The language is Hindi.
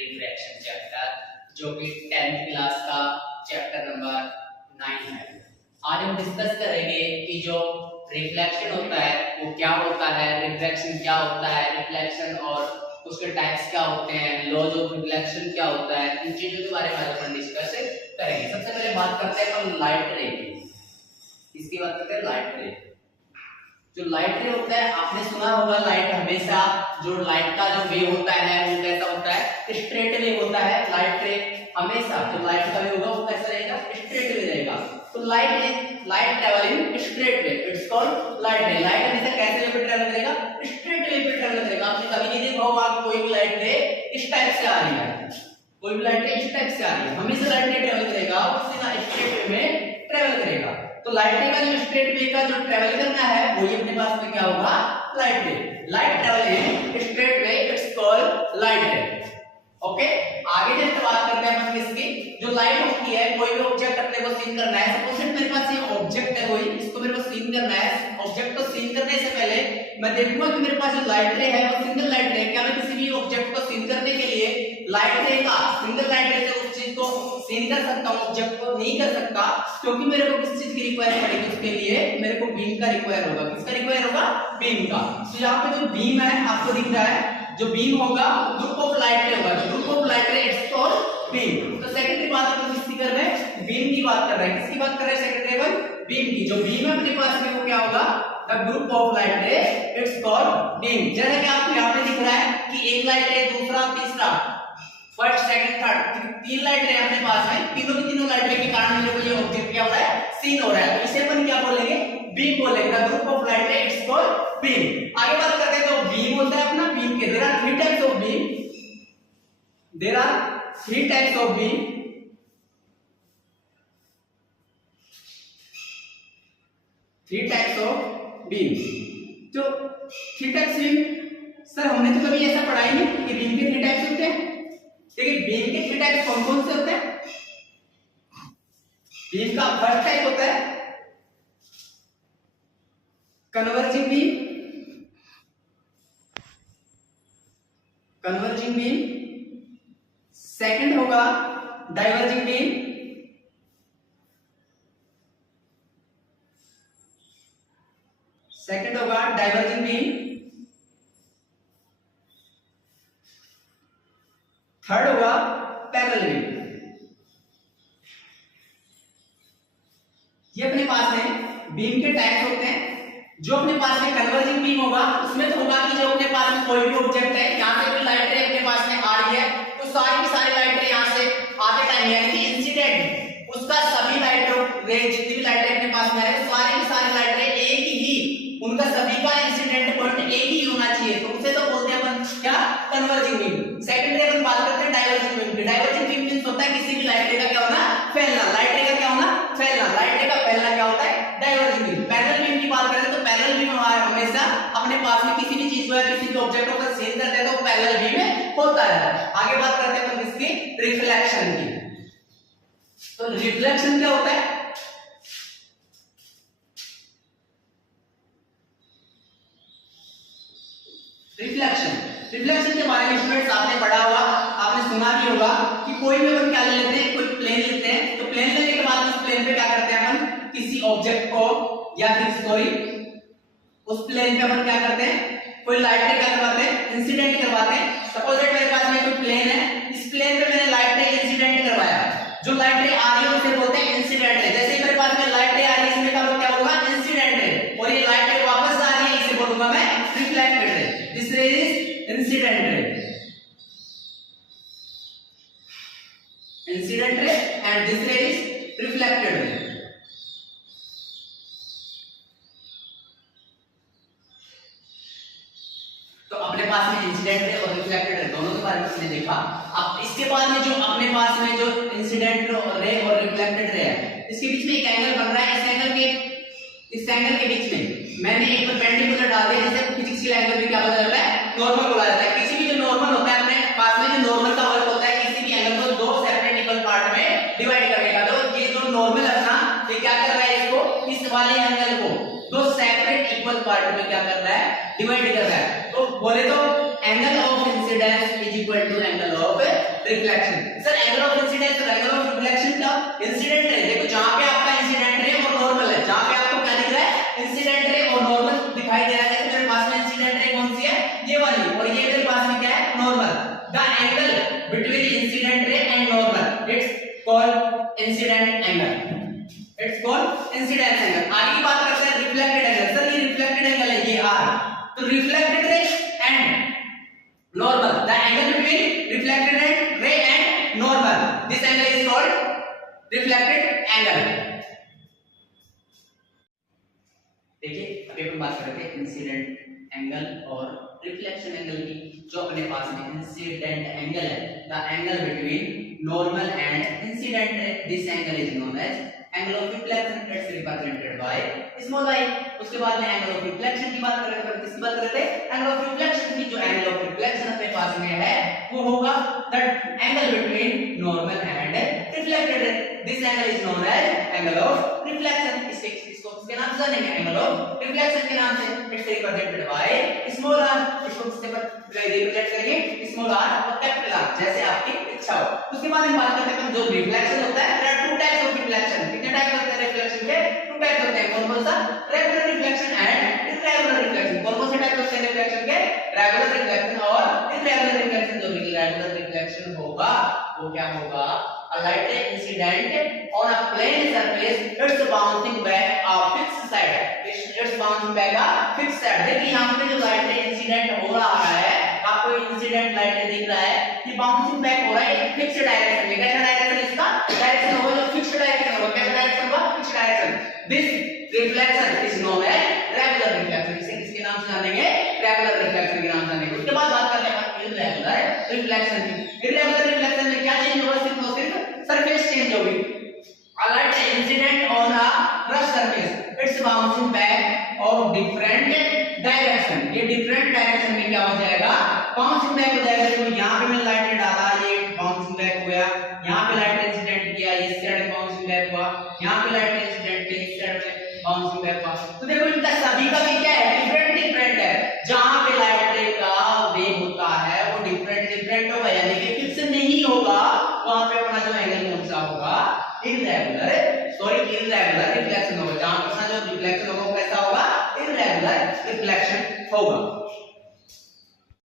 रिफ्रैक्शन चैप्टर, जो कि 10th क्लास का चैप्टर नंबर 9 है। आज हम डिस्कस करेंगे कि जो रिफ्लेक्शन होता है वो क्या होता है, रिफ्रैक्शन क्या होता है, रिफ्लेक्शन और उसके टाइप्स क्या होते हैं, लॉज ऑफ रिफ्लेक्शन क्या होता है, इन चीजों के बारे में आज हम डिस्कस करेंगे। सबसे पहले बात करते हैं हम लाइट रे की। इसकी बात करते हैं लाइट रे। जो लाइट रे होता है, आपने सुना होगा लाइट हमेशा जो लाइट का जो वेव होता है वो कैसा होता है, स्ट्रेट वेव होता है। लाइट रे हमेशा जो लाइट का वेव होगा वो कैसा रहेगा, स्ट्रेट वेव रहेगा। तो light travelling straight wave, it's called light रे। लाइट हमेशा कैसे वेव पे ट्रैवल करेगा, स्ट्रेट वेव पे ट्रैवल करेगा। आपने कभी नहीं देखा होगा कि कोई भी लाइट रे इस टाइप से आ रही है, कोई भी लाइट रे इस टाइप से आ रही है। हमेशा लाइट रे ट्रैवल करेगा और सीधा स्ट्रेट वेव में ट्रैवल करेगा। तो लाइट रे का जो स्ट्रेट वे का जो ट्रैवल करना है वही अपने पास में क्या होगा, लाइट रे। Light travelling straight way, it's called light रे। ओके, आगे जस्ट बात करते हैं अपन किसकी। जो लाइट होती है, कोई भी ऑब्जेक्ट अपने को सीन करना है, सपोज मेरे पास ये ऑब्जेक्ट है कोई, इसको मेरे को सीन करना है। ऑब्जेक्ट को सीन करने से पहले मैं देखूंगा कि मेरे पास जो लाइट रे है वो सिंगल लाइट रे। क्या मैं किसी भी ऑब्जेक्ट को सीन करने के लिए लाइट रे का सिंगल लाइट रे से उस चीज को सीन कर सकता हूं, ऑब्जेक्ट को नहीं कर सकता, क्योंकि मेरे को किस चीज की रिक्वायर पड़ेगी, उसके लिए मेरे को बीम का रिक्वायर होगा। किसका रिक्वायर होगा, बीम का। तो यहाँ पे जो बीम है आपको दिख रहा है, जो बीम होगा ग्रुप ऑफ लाइट रे होगा। ग्रुप ऑफ लाइट रे इट्स कॉल्ड बीम। तो सेकेंडरी बात अपन किसकी कर रहे हैं, बीम की बात कर रहे हैं। किसकी बात कर रहे हैं, सेकेंडरी वन बीम की। जो बीम है अपने पास में वो क्या होगा, द ग्रुप ऑफ लाइट रे इट्स कॉल्ड बीम। जैसे कि आपको यहाँ पे दिख रहा है कि एक लाइट रे, दूसरा, तीसरा, फर्स्ट, सेकंड, थर्ड, तीन लाइट रे अपने पास है। तीनों की तीनों लाइट रे के कारण मेरे को ये ऑब्जेक्ट क्या हो रहा है, सीन हो रहा है। तो इसे अपन क्या बोलेंगे, बीम बोलेंगे। द ग्रुप ऑफ लाइट रे इट्स कॉल्ड बीम। आगे बात करते हैं तो बीम होता है अपना, बीम के there are three types of beam. There are three types of beam. Three types of beam. जो थ्री टाइप्स बीम, सर हमने तो कभी ऐसा पढ़ा ही नहीं कि बीम के थ्री टाइप्स होते हैं। देखिए बीम के थ्री टाइप्स कौन कौन से होते हैं। बीम का फर्स्ट टाइप होता है converging beam. Converging beam. Second होगा डाइवर्जिंग बीम। सेकंड होगा डाइवर्जिंग बीम। थर्ड होगा पैरेलल बीम। ये अपने पास में बीम के टाइप्स होते हैं। जो अपने पास में कन्वर्जिंग बीम होगा उसमें तो होगा कि जो अपने पास में कोई भी ऑब्जेक्ट है, यहां से कोई लाइट रे अपने पास में आ रही है, तो सारी की सारी लाइट रे यहां से आते टाइम यानी कि इंसिडेंट उसका सभी लाइट रे, जितनी भी लाइट रे अपने पास में है, सारी की सारी लाइट रे एक ही, उनका सभी का इंसिडेंट पॉइंट एक ही होना चाहिए। तो उसे तो बोलते हैं अपन क्या, कन्वर्जिंग बीम। सेकंडरी अपन बात करते हैं डाइवर्जिंग बीम की। डाइवर्जिंग बीम मींस होता है किसी भी लाइट रे का क्या होना, फैलना। लाइट रे का क्या होना, फैलना। लाइट रे का फैलना क्या होता है, डाइवर्जिंग बीम। पैरेलल बीम की बात करें तो पैरेलल बीम हमेशा अपने पास में किसी भी चीज को या किसी भी ऑब्जेक्ट को सीन करते हैं तो पैरेलल बीम होता है। आगे बात करते हैं अपन किसकी, रिफ्लेक्शन की। तो रिफ्लेक्शन क्या होता है, रिफ्लेक्शन के बारे में स्टूडेंट्स आपने पढ़ा होगा, आपने सुना भी होगा कि कोई भी अपन क्या ले लेते हैं, कोई प्लेन लेते हैं। तो प्लेन लेने के बाद उस प्लेन पे क्या करते हैं अपन, किसी ऑब्जेक्ट को या फिर कोई उस प्लेन पे अपन क्या करते हैं, कोई लाइट रे क्या करवाते हैं, इंसिडेंट करवाते हैं। सपोज मेरे पास में कोई प्लेन है, इस प्लेन पे मैंने लाइट रे इंसिडेंट करवाया। जो लाइट रे आ रही है उसे बोलते हैं इंसिडेंट रे। जैसे मेरे पास में लाइट रे आ रही है, इसमें का क्या होगा, इंसिडेंट रे। और ये लाइट रे वापस आ रही है, इसे बोलूंगा मैं रिफ्लेक्टेड रे। दिस रे is incident ray, incident ray, and this रे इज रिफ्लेक्टेड रे। तो अपने पास में इंसिडेंट रे और रिफ्लेक्टेड रे दोनों के बारे में हमने देखा। अब इसके बाद में जो अपने पास में जो इंसिडेंट रे और रिफ्लेक्टेड रे है, इसके बीच में एक एंगल बन रहा है। इस एंगल के बीच में मैंने एक परपेंडिकुलर डाल दिया, जैसे फिजिक्स के एंगल में क्या बोला जाता है, नॉर्मल बोला जाता है। किसी भी जो नॉर्मल होता है अपने पास में, जो नॉर्मल का वर्क होता है किसी भी एंगल को दो सेपरेट इक्वल पार्ट में डिवाइड करने का। तो ये जो नॉर्मल है ना, ये क्या कर रहा है, इसको, इस वाले एंगल को दो सेपरेट इक्वल पार्ट में क्या कर रहा है, डिवाइड कर रहा है। तो बोले तो angle of incidence is equal to angle of reflection. Sir angle of incidence और एंगल ऑफ रिफ्लेक्शन क्या? इंसिडेंट रे, देखो जहां पे आपका इंसिडेंट रे और नॉर्मल है, जहां पे आपको क्या दिख रहा है इंसिडेंट रे और नॉर्मल दिखाई दे रहा है, जैसे मेरे पास में इंसिडेंट रे कौन सी है, ये वाली, और ये मेरे पास में क्या है, normal. The angle between incident ray and normal it's called incident angle, it's called incident angle. आगे की बात करते हैं रिफ्लेक्टेड एंगल। सर ये रिफ्लेक्टेड एंगल है, ये आर, तो reflected ray and normal, the angle between reflected ray and normal, this angle is called reflected angle। देखिए अभी अपन बात कर रहे थे इंसिडेंट एंगल और रिफ्लेक्शन एंगल की। जो अपने पास में इंसिडेंट एंगल है, the angle between normal and incident ray, this angle is known as angle of reflection, it's represented by small i. उसके बाद में एंगल ऑफ रिफ्लेक्शन की बात कर रहे थे, किसकी बात कर रहे थे, एंगल ऑफ रिफ्लेक्शन की। जो एंगल ऑफ रिफ्लेक्शन अपने पास में है वो होगा the angle between normal and reflected ray, this angle is known as angle of reflection. इसको किसके नाम से जानेंगे, एंगल ऑफ रिफ्लेक्शन के नाम से। It's represented by small r, इसको किससे रिप्रेजेंट करेंगे, स्मॉल आर और कैपिटल आर, जैसे आपकी इच्छा हो। उसके बाद हम बात करते हैं जो रिफ्लेक्शन होता है, there are two types of reflection. कितने टाइप होते हैं रिफ्लेक्शन के, टू टाइप्स होते हैं। कौन कौन सा, regular reflection and irregular reflection. कौन कौन से टाइप होते हैं रिफ्लेक्शन के, रेगुलर रिफ्लेक्शन और इर्रेगुलर रिफ्लेक्शन। जो रेगुलर रिफ्लेक्शन होगा वो क्या होगा, a light ray incident on a plane surface, it's bouncing back a fixed side, it's bouncing back a fixed side। देखिए यहाँ पे जो लाइट रे इंसिडेंट हो रहा है, आपको इंसिडेंट लाइट रे दिख रहा है, ये बाउंसिंग बैक हो रहा है एक फिक्स्ड डायरेक्शन में। कैसा डायरेक्शन, इसका डायरेक्शन होगा जो फिक्स्ड डायरेक्शन होगा। कैसा डायरेक्शन होगा, fixed direction. This reflection is known as regular reflection. इसे किसके नाम से जानेंगे, रेगुलर रिफ्लेक्शन के नाम से जानेंगे। उसके बाद बात करते हैं इर्रेगुलर रिफ्लेक्शन की। इर्रेगुलर रिफ्लेक्शन में क्या चेंज होगा, सिर्फ और सिर्फ सरफेस चेंज होगी। A light incident on a brush surface, it's bouncing back of different direction। ये different direction में क्या हो जाएगा, bouncing back हो जाएगा। तो यहाँ पे मैंने लाइट डाला, ये bouncing back हो गया। यहाँ पे लाइट इंसिडेंट किया, इस साइड में bouncing back हुआ। यहाँ पे लाइट इंसिडेंट किया, इस साइड में bouncing back हुआ। तो देखो इनका सभी का भी क्या है, different है। जहाँ पे लाइट रे का वेग होता है वो different होगा, यानी कि फिक्स नहीं होगा। वहाँ पे अपना जो एंगल कौन सा होगा, इर्रेगुलर रिफ्लेक्शन होगा। जहां पर जो रिफ्लेक्शन होगा वो कैसा होगा, इर्रेगुलर रिफ्लेक्शन होगा।